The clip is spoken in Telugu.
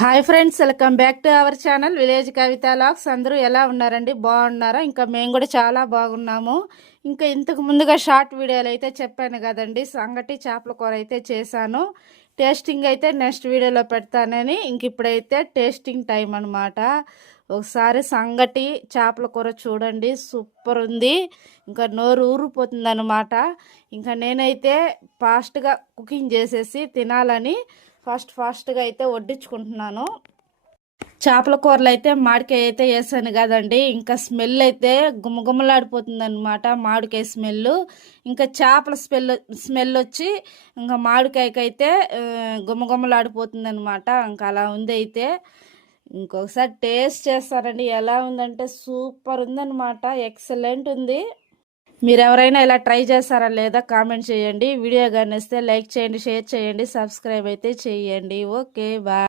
Hi friends, welcome back to our channel village Kavitha logs. అందరూ ఎలా ఉన్నారండి? బాగున్నారా? ఇంకా మేము కూడా చాలా బాగున్నాము. ఇంకా ఇంతకు ముందుగా షార్ట్ వీడియోలు అయితే చెప్పాను కదండి, సంగటి చేపల కూర అయితే చేశాను. టేస్టింగ్ అయితే నెక్స్ట్ వీడియోలో పెడతానని. ఇంక ఇప్పుడైతే టేస్టింగ్ టైం అనమాట. ఒకసారి సంగటి చేపల కూర చూడండి, సూపర్ ఉంది. ఇంకా నోరు ఊరిపోతుంది అనమాట. ఇంకా నేనైతే ఫాస్ట్గా కుకింగ్ చేసేసి తినాలని ఫాస్ట్గా అయితే వడ్డించుకుంటున్నాను. చేపల కూరలు అయితే మామిడికాయ అయితే వేసాను కదండి, ఇంకా స్మెల్ అయితే గుమ్మగుమ్మలాడిపోతుంది అనమాట. మామిడికాయ స్మెల్, ఇంకా చేపల స్మెల్ వచ్చి ఇంకా మామిడికాయకి అయితే గుమ్మగుమ్మలాడిపోతుంది అనమాట. ఇంకా అలా ఉంది. అయితే ఇంకొకసారి టేస్ట్ చేస్తారండి, ఎలా ఉందంటే సూపర్ ఉందన్నమాట, ఎక్సలెంట్ ఉంది. మీరు ఎవరైనా ఇలా ట్రై చేస్తారా లేదా కామెంట్ చేయండి. వీడియో కానీ వస్తే లైక్ చేయండి, షేర్ చేయండి, సబ్స్క్రైబ్ అయితే చేయండి. Okay, bye.